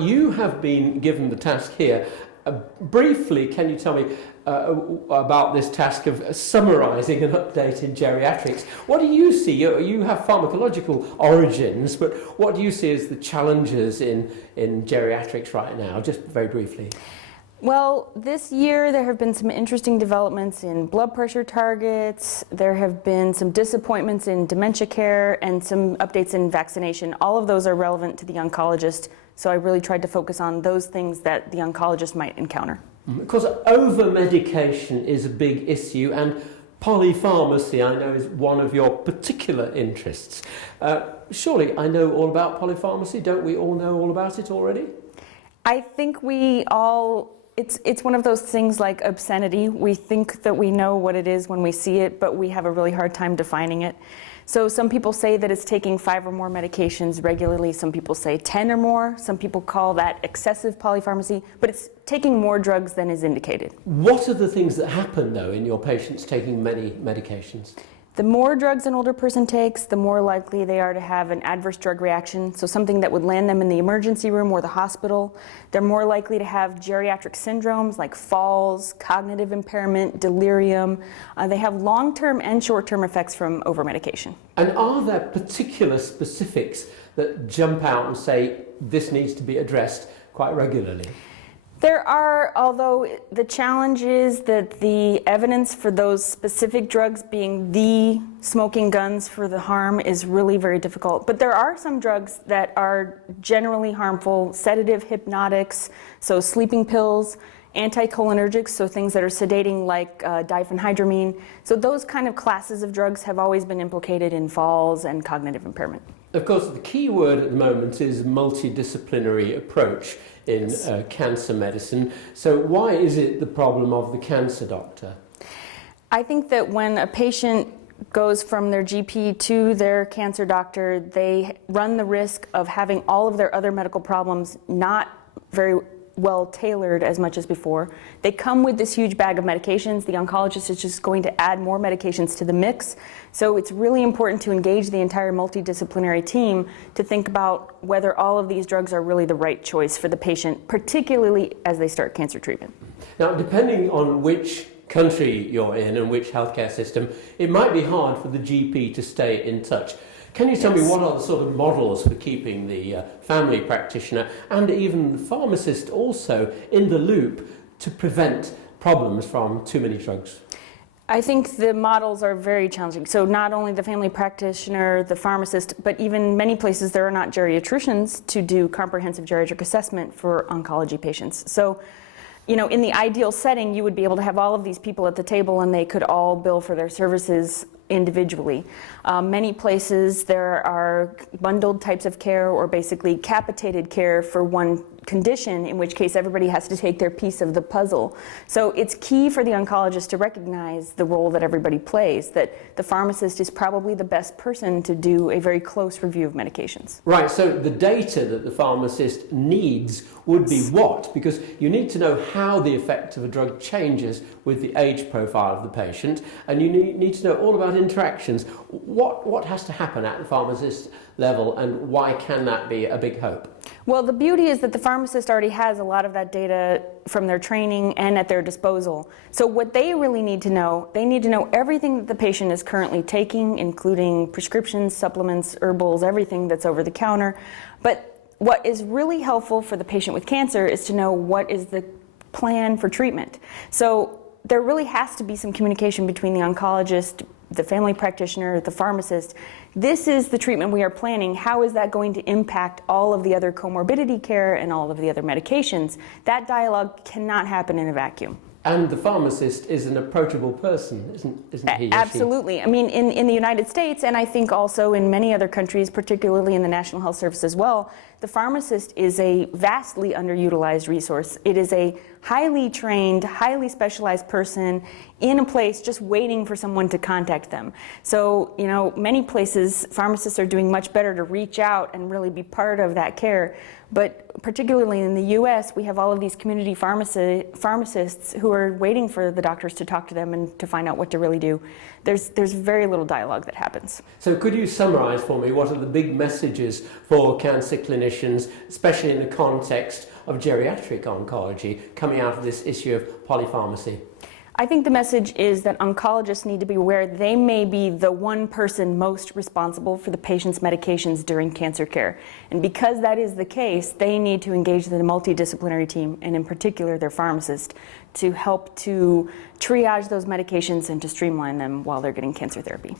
You have been given the task here. Briefly, can you tell me about this task of summarising an update in geriatrics? What do you see? You have pharmacological origins, but what do you see as the challenges in geriatrics right now? Just very briefly. Well, this year there have been some interesting developments in blood pressure targets, there have been some disappointments in dementia care, and some updates in vaccination. All of those are relevant to the oncologist, so I really tried to focus on those things that the oncologist might encounter. Because over-medication is a big issue, and polypharmacy, I know, is one of your particular interests. Surely I know all about polypharmacy. Don't we all know all about it already? I think we all... It's one of those things like obscenity. We think that we know what it is when we see it, but we have a really hard time defining it. So some people say that it's taking 5 or more medications regularly. Some people say 10 or more. Some people call that excessive polypharmacy, but it's taking more drugs than is indicated. What are the things that happen, though, in your patients taking many medications? The more drugs an older person takes, the more likely they are to have an adverse drug reaction, so something that would land them in the emergency room or the hospital. They're more likely to have geriatric syndromes like falls, cognitive impairment, delirium. They have long-term and short-term effects from over-medication. And are there particular specifics that jump out and say this needs to be addressed quite regularly? There are, although the challenge is that the evidence for those specific drugs being the smoking guns for the harm is really very difficult. But there are some drugs that are generally harmful: sedative hypnotics, so sleeping pills, anticholinergics, so things that are sedating like diphenhydramine. So those kind of classes of drugs have always been implicated in falls and cognitive impairment. Of course, the key word at the moment is multidisciplinary approach in cancer medicine. So why is it the problem of the cancer doctor? I think that when a patient goes from their GP to their cancer doctor, they run the risk of having all of their other medical problems not very well tailored as much as before. They come with this huge bag of medications. The oncologist is just going to add more medications to the mix. So it's really important to engage the entire multidisciplinary team to think about whether all of these drugs are really the right choice for the patient, particularly as they start cancer treatment. Now, depending on which country you're in and which healthcare system, it might be hard for the GP to stay in touch. Can you tell me what are the sort of models for keeping the family practitioner and even the pharmacist also in the loop to prevent problems from too many drugs? I think the models are very challenging. So not only the family practitioner, the pharmacist, but even many places there are not geriatricians to do comprehensive geriatric assessment for oncology patients. So, you know, in the ideal setting, you would be able to have all of these people at the table and they could all bill for their services individually. Many places there are bundled types of care or basically capitated care for one condition, in which case everybody has to take their piece of the puzzle. So it's key for the oncologist to recognize the role that everybody plays, that the pharmacist is probably the best person to do a very close review of medications. Right, so the data that the pharmacist needs would be what? Because you need to know how the effect of a drug changes with the age profile of the patient, and you need to know all about interactions. What has to happen at the pharmacist level, and why can that be a big hope? Well, the beauty is that the pharmacist already has a lot of that data from their training and at their disposal. So what they really need to know, they need to know everything that the patient is currently taking, including prescriptions, supplements, herbals, everything that's over the counter. But what is really helpful for the patient with cancer is to know what is the plan for treatment. So there really has to be some communication between the oncologist, the family practitioner, the pharmacist. This is the treatment we are planning. How is that going to impact all of the other comorbidity care and all of the other medications? That dialogue cannot happen in a vacuum. And the pharmacist is an approachable person, isn't he? Absolutely. I mean, in the United States, and I think also in many other countries, particularly in the National Health Service as well, the pharmacist is a vastly underutilized resource. It is a highly trained, highly specialized person in a place just waiting for someone to contact them. So, you know, many places, pharmacists are doing much better to reach out and really be part of that care. But particularly in the US, we have all of these community pharmacists who are waiting for the doctors to talk to them and to find out what to really do. There's very little dialogue that happens. So could you summarize for me what are the big messages for cancer clinicians, especially in the context of geriatric oncology, coming out of this issue of polypharmacy? I think the message is that oncologists need to be aware they may be the one person most responsible for the patient's medications during cancer care. And because that is the case, they need to engage the multidisciplinary team, and in particular their pharmacist, to help to triage those medications and to streamline them while they're getting cancer therapy.